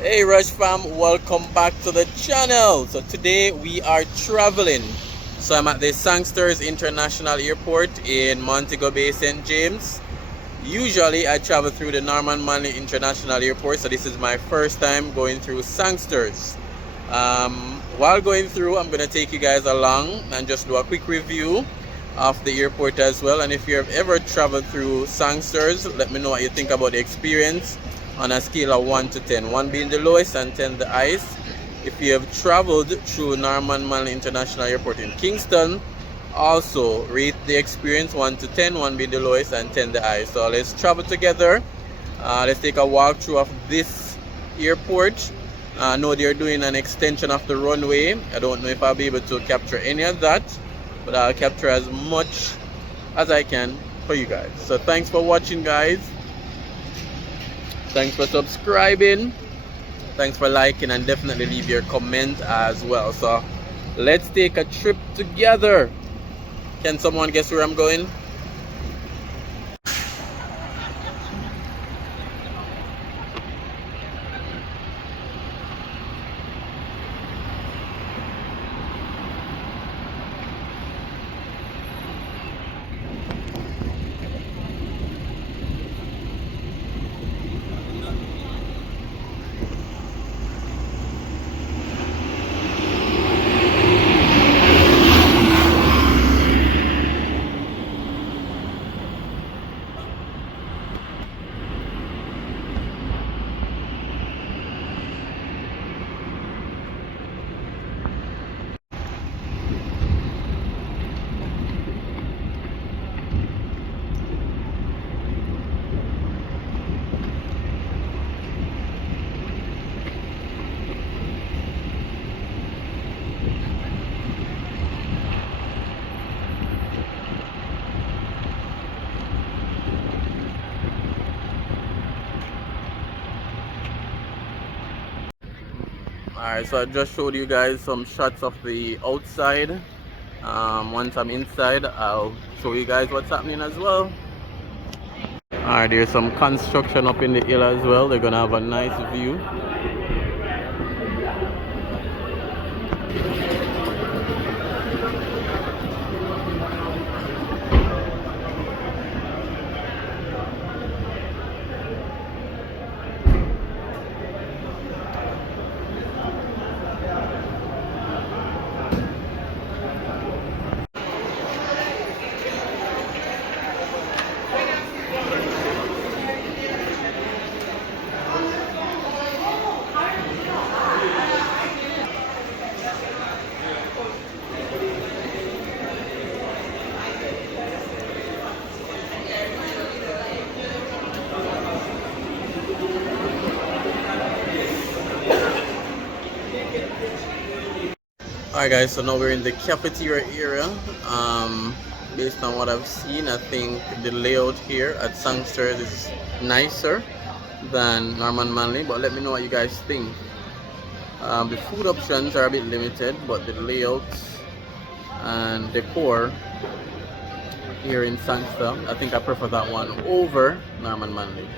Hey Rush fam, welcome back to the channel. So today we are traveling. So I'm at the Sangsters International Airport in Montego Bay, St. James. Usually I travel through the Norman Manley International Airport, so this is my first time going through Sangsters. While going through, I'm going to take you guys along and just do a quick review of the airport as well. And if you've ever traveled through Sangsters, let me know what you think about the experience on a scale of 1 to 10. 1 being the lowest and 10 the highest. If you have traveled through Norman Manley International Airport in Kingston, also rate the experience 1 to 10, 1 being the lowest and 10 the highest. So let's travel together. Let's take a walk through of this airport. I know they're doing an extension of the runway. I don't know if I'll be able to capture any of that, but I'll capture as much as I can for you guys. So thanks for watching, guys. Thanks for subscribing. Thanks for liking, and definitely leave your comment as well. So let's take a trip together. Can someone guess where I'm going? Alright, so I just showed you guys some shots of the outside. Once I'm inside, I'll show you guys what's happening as well. Alright, there's some construction up in the hill as well. They're gonna have a nice view. Alright guys, so now we're in the cafeteria area. Based on what I've seen, I think the layout here at Sangsters is nicer than Norman Manley, but let me know what you guys think. The food options are a bit limited, but the layout and decor here in Sangster, I think I prefer that one over Norman Manley.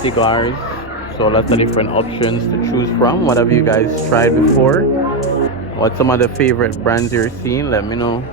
cigars. So lots of different options to choose from. What have you guys tried before? What's some of the favorite brands you're seeing? Let me know.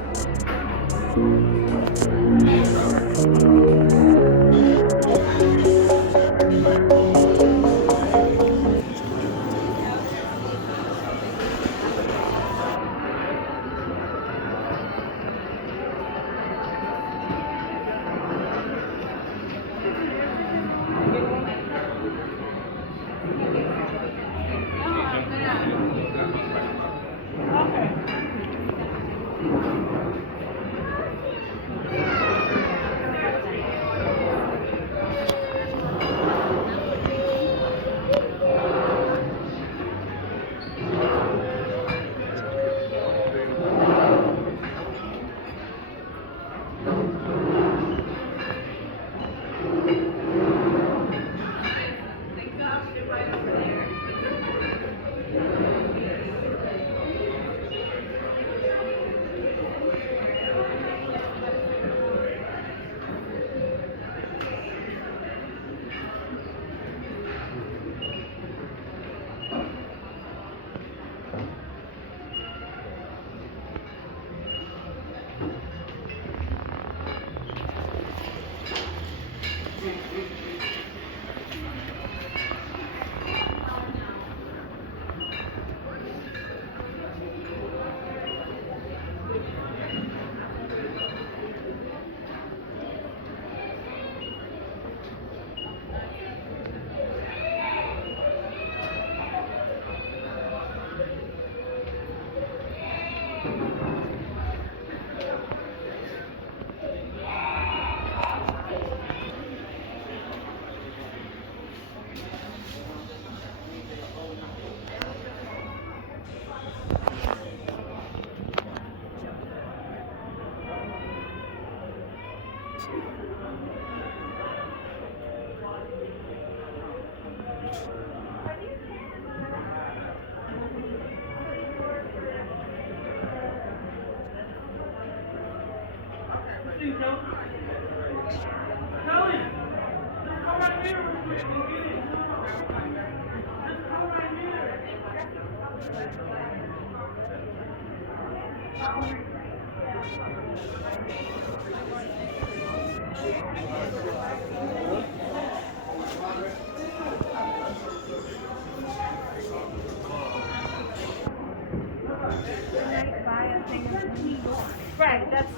Right, that's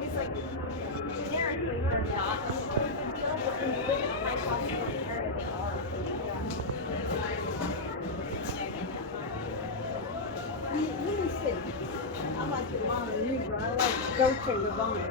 he's like generically they're not. Let me see. I like the Montenegro. I like Dolce Gabbana.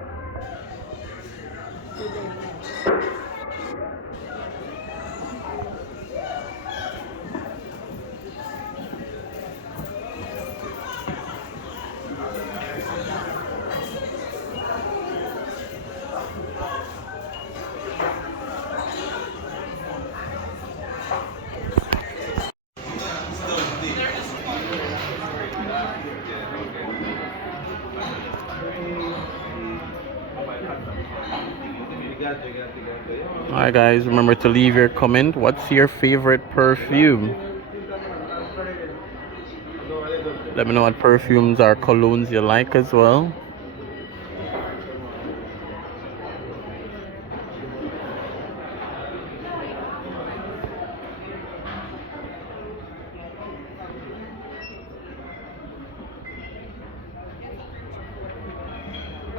Alright guys, remember to leave your comment. What's your favorite perfume? Let me know what perfumes or colognes you like as well.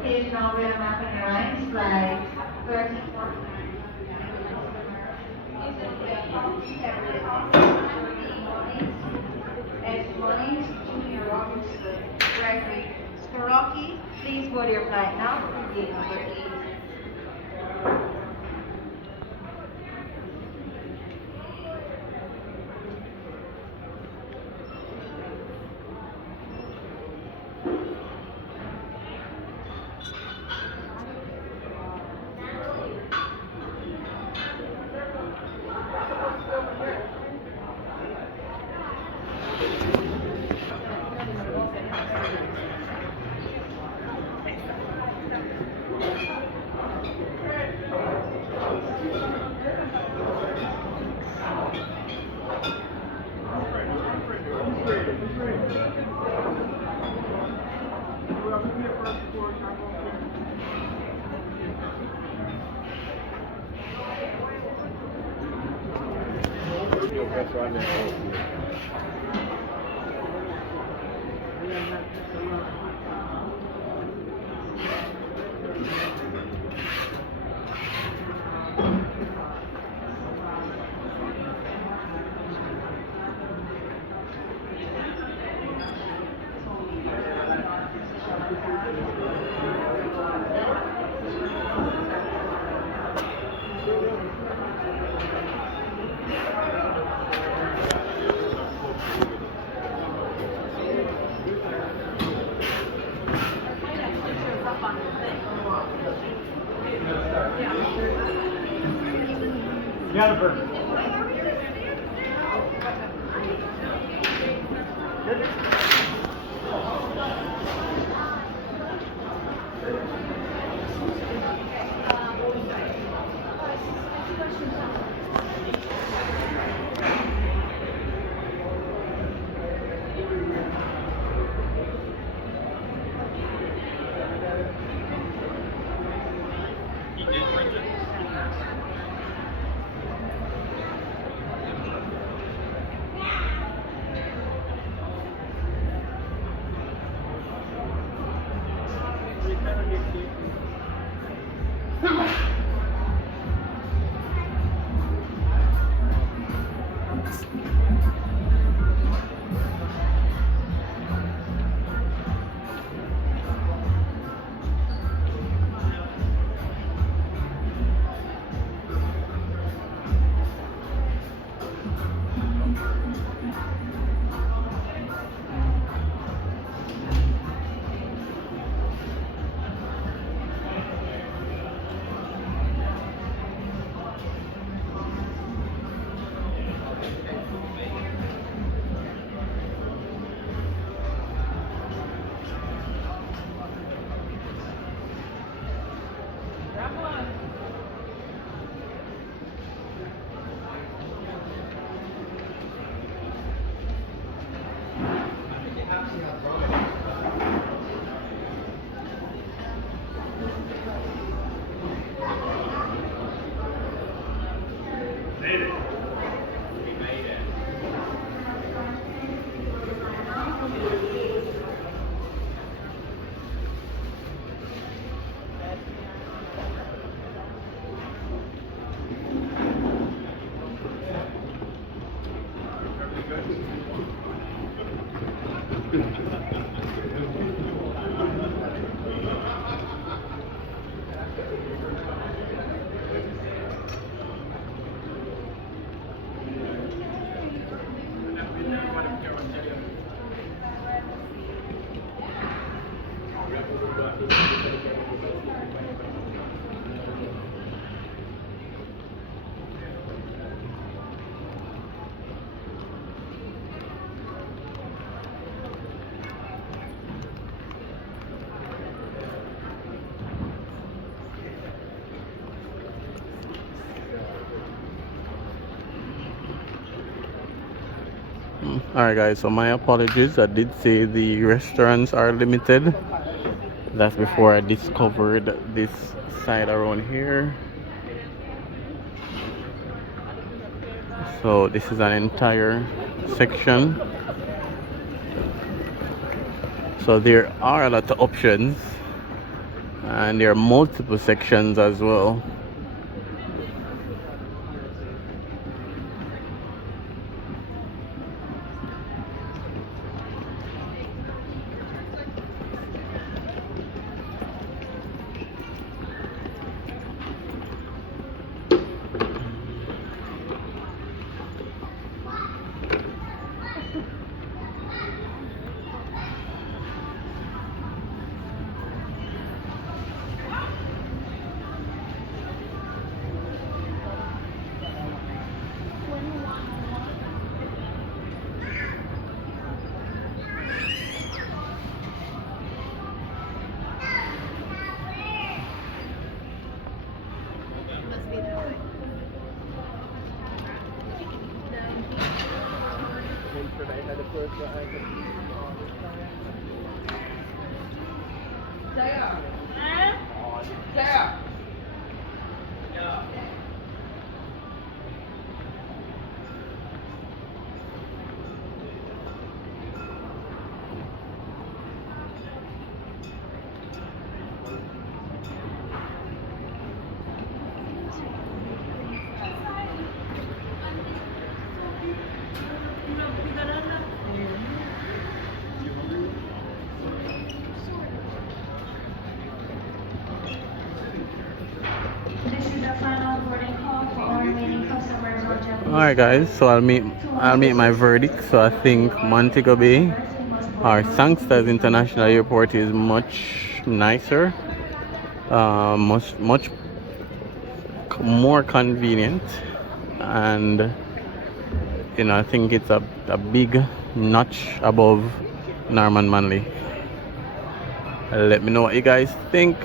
Is Norway American Airlines flight 34. As mornings to your Robertson, Gregory Skaroki, please board your flight now for gate number 8. restaurant there. Jennifer. Alright guys, so my apologies. I did say the restaurants are limited. That's before I discovered this side around here. So this is an entire section. So there are a lot of options and there are multiple sections as well. Alright guys, so I'll make my verdict. So I think Montego Bay or Sangsters International Airport is much nicer, much more convenient, and I think it's a big notch above Norman Manley. Let me know what you guys think.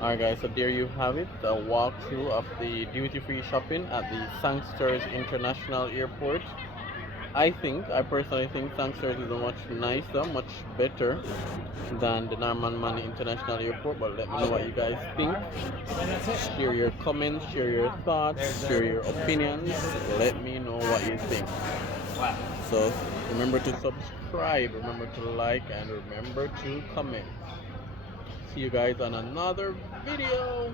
Alright guys, so there you have it, a walkthrough of the duty-free shopping at the Sangsters International Airport. I personally think Sangsters is much nicer, much better than the Norman Manley International Airport, but let me know what you guys think. Share your comments, share your thoughts, share your opinions. Let me know what you think. So remember to subscribe, remember to like, and remember to comment. See you guys on another video.